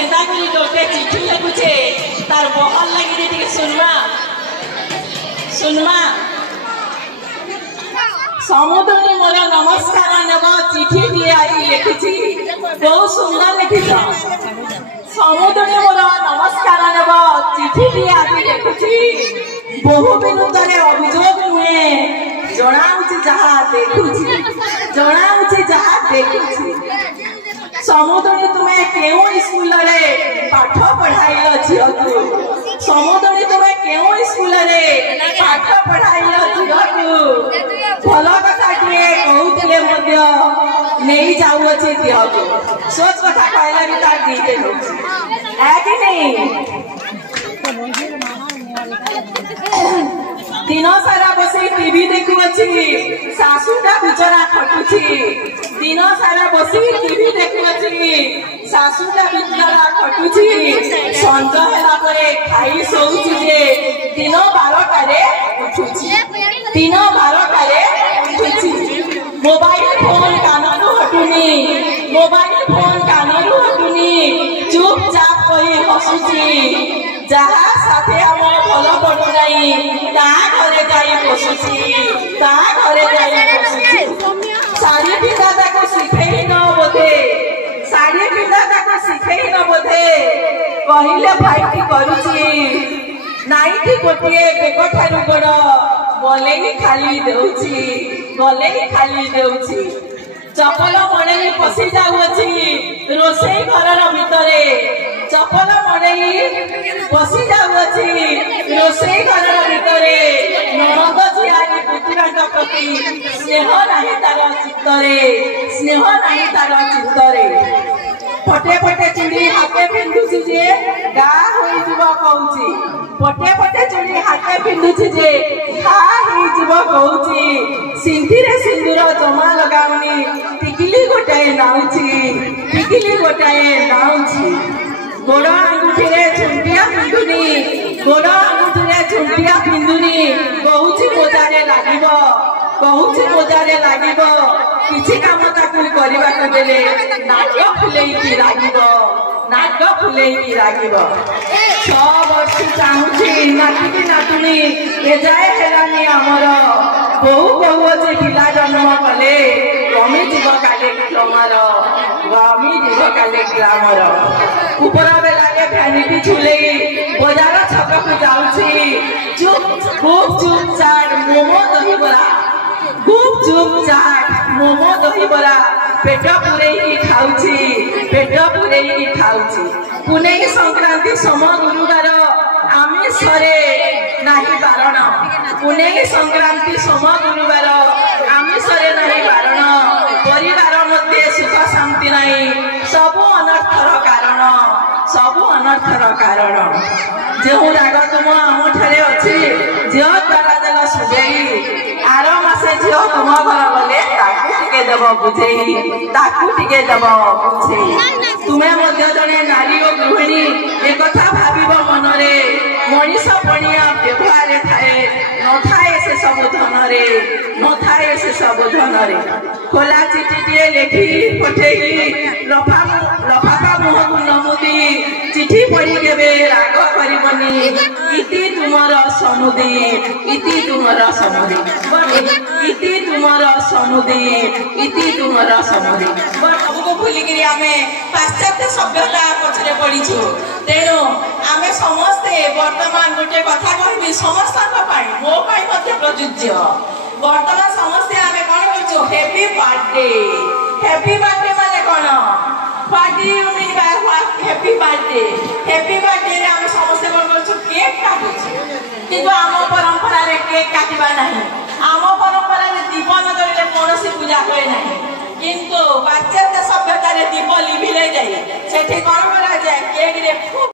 Kenta करी गोटे चिठी लिखुचे तार बहल लगी टे सुनमा सुनमा समुद्री मोर नमस्कार नब चिठी दिए आज लिखी बहुत सुंदर लिखी समुद्री मोर नमस्कार नब चिठी दिए आज लिखी बहु विरुद्ध अभियोग नुहे जनाऊँ जहाँ देखुची जनाऊँ जहाँ देखुची समुद्री तुम्हें क्यों स्कूल रे पाठ पढ़ाइल झील को समुद्री तुम्हें क्यों स्कूल रे पाठ पढ़ाइल झील को भल कथा किए कहते नहीं जाऊे देह को सोच कथा कहला भी तार दीदे है कि नहीं दिन सारा बस टीवी देखुची शाशुटा बिचरा खटुची दिन सारा बस टीवी देखुची शाशुटा बिचरा खटुची संज है खाई शोची जे दिन 12टारे उठुची दिन 12टारे उठुची मोबाइल फोन कानरू हटुनी मोबाइल फोन कानरू हटुनी चुपचाप कही हसुची जहाँ साथे आम भल पड़ू नहीं ता घरे जाई बसुची ता घरे जाई बसुची साड़ी पिंधा ताको शिखेई न बोधे साड़ी पिंधा ताको शिखेई न बोधे कहले भाईटी करूची नाइटी गोटे बेग ठारू बड़ गले ही खाली देउची गले ही खाली देउची चपल मड़े पशि जाऊँगी रोसई घर भितरे चपल मड़े पशि जाऊँगी रोसई घर भितरे ननद झियारी पुतुरा प्रति स्नेह नहीं तार चित्तरे स्नेह नहीं तार चित्तरे फटे फटे चूड़ी हाथे पिंधुची जे गा कहूची फटे फटे चूड़ी हाथे पिंधुची जे खा कहूची सिंधीरे सिंदूर जमा लगाऊनी टिकिली गोटाए नाउची टिकिली गोटाए नाउची गोड़ आंगुठी झुंटिया पिंधुनी गोड़ आंगुठी झुंटिया पिंधुनी कहूची मोजारे लागिब कहूची मोजारे लागिब किछि काम ताकू करबा को देले नाक फुलेई की लागिब नाक फुलेई की लागिब 6 वर्ष चाहूची नाती नातुनी ए जाए हेलानी हमर बहु बहु जे पिला जन्म कले कमी जीव काले ग्रामर कमी जीव काले ग्रामर ऊपर बेला भैनिटी झुले बजार छक को जाऊची चुप खूब चुप चाट मोमो दही बरा खूब चुप चाट मोमो दही बरा पेट पुरेई खाऊची पेट पुरेई खाऊची पुनेई संक्रांति सम गुरुवार आमिष नहीं बारण पुनेई संक्रांति सम गुरुवार आमिष नहीं बारण परिवार मध्य सुख शांति नहीं सबु अनर्थर कारण सबु अनर्थर कारण जो राग तुम आम ठारे अच्छी झील द्वारा देल सुझे आर मासे झील तुम घर गले टे देव बुझे टे देव बुझे तुम्हें जड़े नारी और गृहिणी एक भाव मनरे मनीष पणिया व्यवहार थाए न थाए से सब धन न थाए से सब धन खोला चिठी लेखी पठेई लफाफा मुह को नमुदी चिठी पढ़ी के राग करबनी इति तुमर समुदी इति तुमर समुदी इति तुमर समुदी इति तुमर समुदी सबको भूलिकी आम पाश्चात्य सभ्यता पछरे पड़ीछु तेणु आम समस्ते वर्तमान गोटे कथा कहबी समस्त मो प्रযোज्य वर्तमान समस्ते आम कौन कर हैप्पी बर्थडे माने कौन पार्टी हैप्पी बर्थडे रे आम समस्ते कौन कर केक काटुछु किंतु आम परंपरा रे केक काटिबा नहीं आम परंपरा रे दीप न जलिले कोनोसी पूजा होए नहीं किंतु पाश्चात्य सभ्यता रे दीप लिभिले जाए सेठी कौन करा जाए केक रे